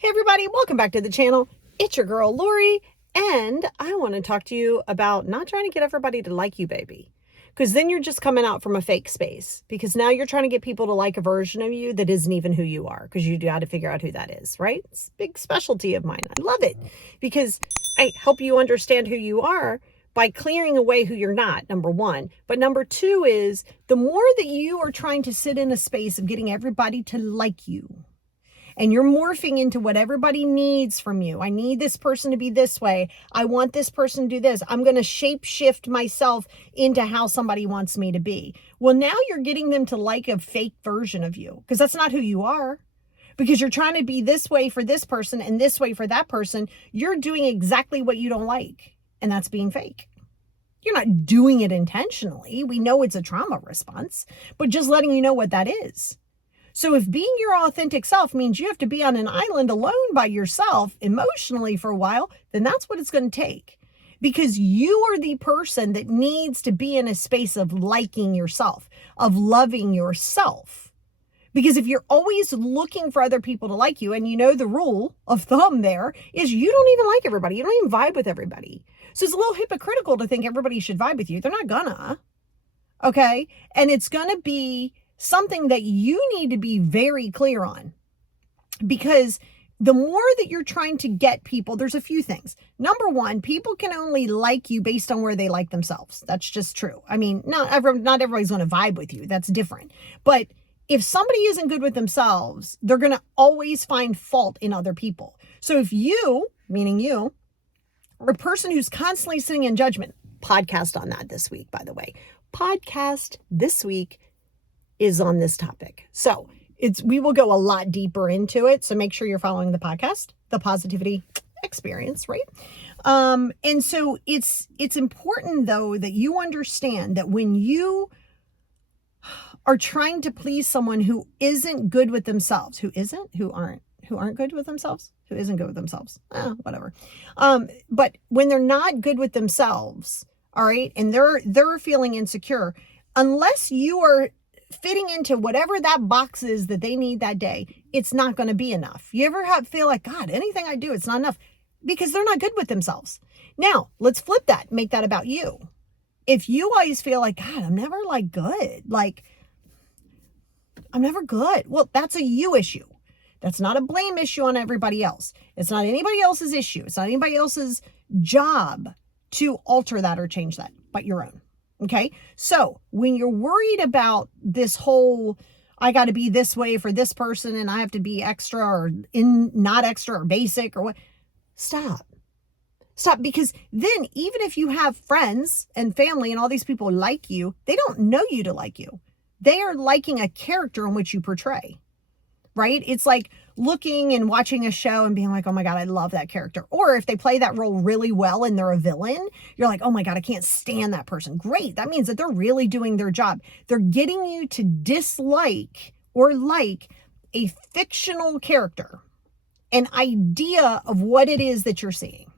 Hey everybody, welcome back to the channel. It's your girl Lori, and I want to talk to you about not trying to get everybody to like you, baby. Because then you're just coming out from a fake space. Because now you're trying to get people to like a version of you that isn't even who you are. Because you got to figure out who that is, right? It's a big specialty of mine. I love it because I help you understand who you are by clearing away who you're not, number one. But number two is the more that you are trying to sit in a space of getting everybody to like you, and you're morphing into what everybody needs from you. I need this person to be this way. I want this person to do this. I'm going to shape shift myself into how somebody wants me to be. Well, now you're getting them to like a fake version of you because that's not who you are. Because you're trying to be this way for this person and this way for that person. You're doing exactly what you don't like, and that's being fake. You're not doing it intentionally. We know it's a trauma response, but just letting you know what that is. So if being your authentic self means you have to be on an island alone by yourself emotionally for a while, then that's what it's going to take. Because you are the person that needs to be in a space of liking yourself, of loving yourself. Because if you're always looking for other people to like you, and you know the rule of thumb there is you don't even like everybody. You don't even vibe with everybody. So it's a little hypocritical to think everybody should vibe with you. They're not gonna. Okay? And it's going to be something that you need to be very clear on, because the more that you're trying to get people, there's a few things. Number one, people can only like you based on where they like themselves. That's just true. I mean, not everybody's going to vibe with you. That's different. But if somebody isn't good with themselves, they're going to always find fault in other people. So if you, meaning you, are a person who's constantly sitting in judgment, podcast on that this week, by the way. Podcast this week is on this topic. So we will go a lot deeper into it. So make sure you're following the podcast, The Positivity Experience, right? And so it's important though that you understand that when you are trying to please someone who isn't good with themselves, who aren't good with themselves, who isn't good with themselves, whatever. But when they're not good with themselves, all right, and they're feeling insecure, unless you are fitting into whatever that box is that they need that day, it's not going to be enough. You ever feel like, God, anything I do, it's not enough, because they're not good with themselves. Now, let's flip that, make that about you. If you always feel like, God, I'm never like good, like I'm never good. Well, that's a you issue. That's not a blame issue on everybody else. It's not anybody else's issue. It's not anybody else's job to alter that or change that, but your own. Okay. So when you're worried about this whole, I got to be this way for this person and I have to be extra or not extra or basic or what, stop. Because then even if you have friends and family and all these people like you, they don't know you to like you. They are liking a character in which you portray, right? It's like looking and watching a show and being like, oh my God, I love that character. Or if they play that role really well and they're a villain, you're like, oh my God, I can't stand that person. Great. That means that they're really doing their job. They're getting you to dislike or like a fictional character, an idea of what it is that you're seeing.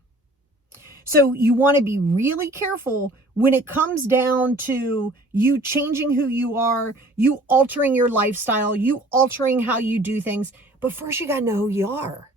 So you want to be really careful when it comes down to you changing who you are, you altering your lifestyle, you altering how you do things. But first you got to know who you are,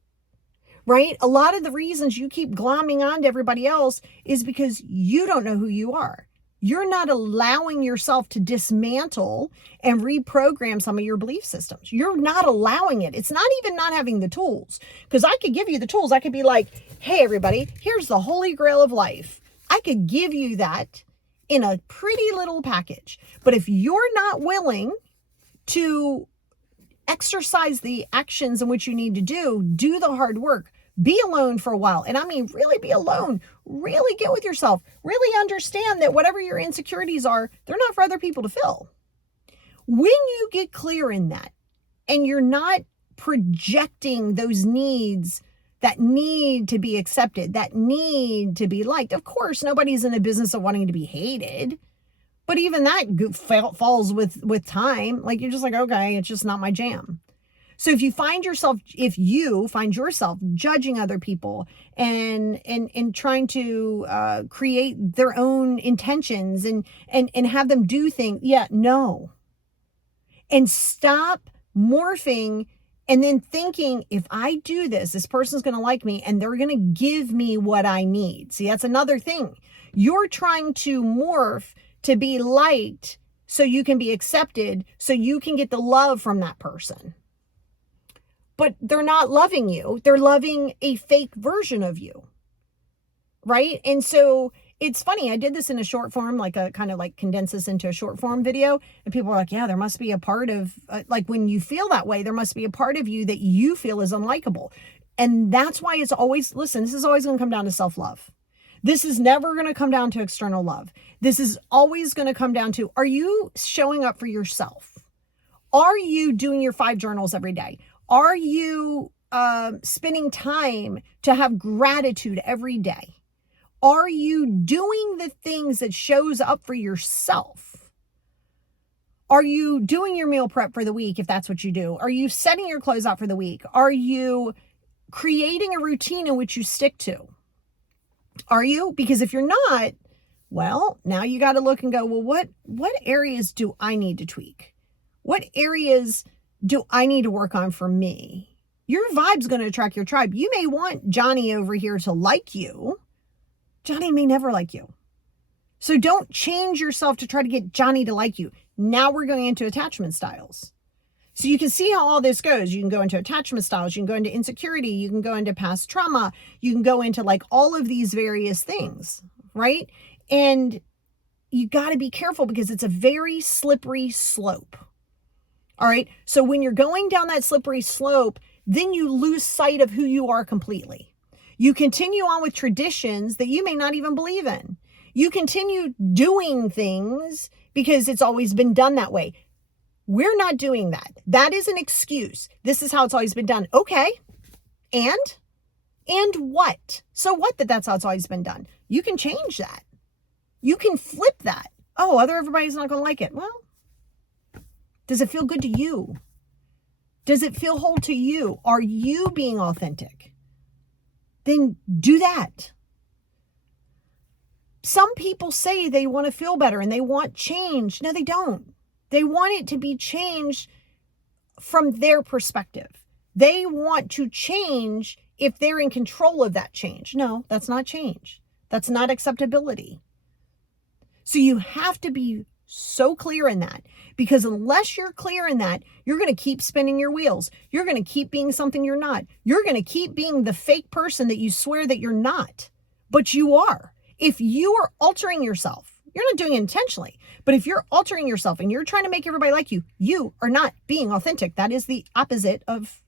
right? A lot of the reasons you keep glomming on to everybody else is because you don't know who you are. You're not allowing yourself to dismantle and reprogram some of your belief systems. You're not allowing it. It's not even not having the tools, because I could give you the tools. I could be like, hey, everybody, here's the holy grail of life. I could give you that in a pretty little package. But if you're not willing to exercise the actions in which you need to do the hard work, be alone for a while. And I mean, really be alone, really get with yourself, really understand that whatever your insecurities are, they're not for other people to fill. When you get clear in that and you're not projecting those needs that need to be accepted, that need to be liked. Of course, nobody's in the business of wanting to be hated, but even that falls with time. Like you're just like, okay, it's just not my jam. So if you find yourself judging other people and trying to create their own intentions and have them do things, no. And stop morphing And then thinking, if I do this, this person's going to like me and they're going to give me what I need. See, that's another thing. You're trying to morph to be liked so you can be accepted, so you can get the love from that person. But they're not loving you. They're loving a fake version of you. Right? And so it's funny. I did this in a short form, like a kind of like condense this into a short form video. And people are like, yeah, there must be a part of like when you feel that way, there must be a part of you that you feel is unlikable. And that's why it's always, listen, this is always going to come down to self-love. This is never going to come down to external love. This is always going to come down to, are you showing up for yourself? Are you doing your 5 journals every day? Are you spending time to have gratitude every day? Are you doing the things that shows up for yourself? Are you doing your meal prep for the week if that's what you do? Are you setting your clothes out for the week? Are you creating a routine in which you stick to? Are you? Because if you're not, well, now you got to look and go, well, what areas do I need to tweak? What areas do I need to work on for me? Your vibe's going to attract your tribe. You may want Johnny over here to like you. Johnny may never like you. So don't change yourself to try to get Johnny to like you. Now we're going into attachment styles. So you can see how all this goes. You can go into attachment styles. You can go into insecurity. You can go into past trauma. You can go into like all of these various things, right? And you got to be careful because it's a very slippery slope. All right. So when you're going down that slippery slope, then you lose sight of who you are completely. You continue on with traditions that you may not even believe in. You continue doing things because it's always been done that way. We're not doing that. That is an excuse. This is how it's always been done. Okay. And what? So what that's how it's always been done? You can change that. You can flip that. Oh, everybody's not going to like it. Well, does it feel good to you? Does it feel whole to you? Are you being authentic? Then do that. Some people say they want to feel better and they want change. No, they don't. They want it to be changed from their perspective. They want to change if they're in control of that change. No, that's not change. That's not acceptability. So you have to be so clear in that, because unless you're clear in that, you're going to keep spinning your wheels. You're going to keep being something you're not. You're going to keep being the fake person that you swear that you're not, but you are. If you are altering yourself, you're not doing it intentionally, but if you're altering yourself and you're trying to make everybody like you, you are not being authentic. That is the opposite of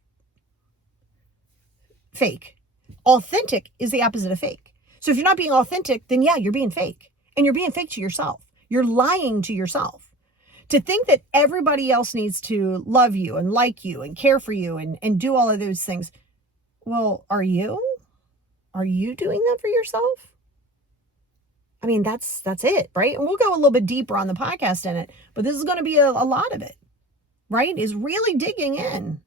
fake. Authentic is the opposite of fake. So if you're not being authentic, then yeah, you're being fake, and you're being fake to yourself. You're lying to yourself. To think that everybody else needs to love you and like you and care for you and do all of those things. Well, are you? Are you doing that for yourself? I mean, that's it, right? And we'll go a little bit deeper on the podcast in it, but this is going to be a lot of it, right? Is really digging in.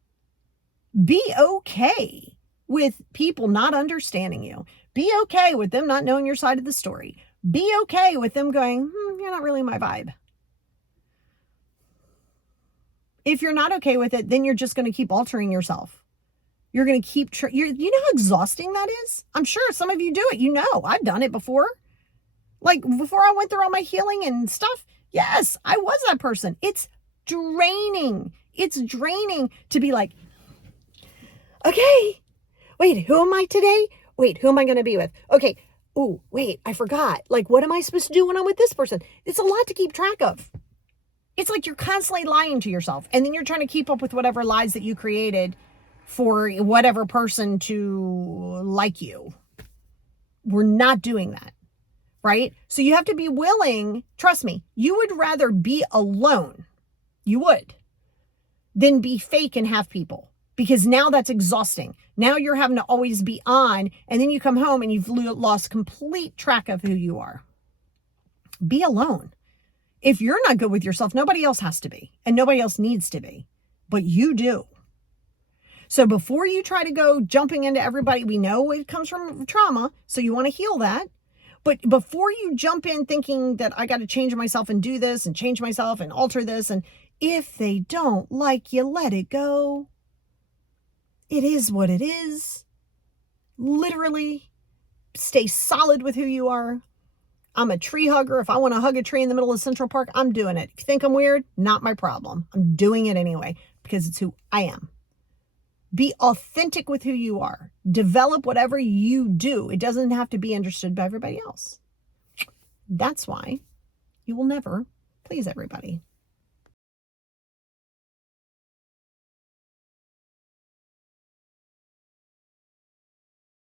Be okay with people not understanding you. Be okay with them not knowing your side of the story. Be okay with them going, you're not really my vibe. If you're not okay with it, then you're just going to keep altering yourself. You're going to keep, you know how exhausting that is? I'm sure some of you do it. You know, I've done it before. Like before I went through all my healing and stuff. Yes, I was that person. It's draining. It's draining to be like, okay, wait, who am I today? Wait, who am I going to be with? Okay. Oh, wait, I forgot. Like, what am I supposed to do when I'm with this person? It's a lot to keep track of. It's like you're constantly lying to yourself. And then you're trying to keep up with whatever lies that you created for whatever person to like you. We're not doing that, right? So you have to be willing, trust me, you would rather be alone, you would, than be fake and have people. Because now that's exhausting. Now you're having to always be on, and then you come home and you've lost complete track of who you are. Be alone. If you're not good with yourself, nobody else has to be, and nobody else needs to be, but you do. So before you try to go jumping into everybody, we know it comes from trauma, so you want to heal that. But before you jump in thinking that I got to change myself and do this and change myself and alter this, and if they don't like you, let it go. It is what it is. Literally, stay solid with who you are. I'm a tree hugger. If I want to hug a tree in the middle of Central Park, I'm doing it. If you think I'm weird, not my problem. I'm doing it anyway because it's who I am. Be authentic with who you are. Develop whatever you do. It doesn't have to be understood by everybody else. That's why you will never please everybody.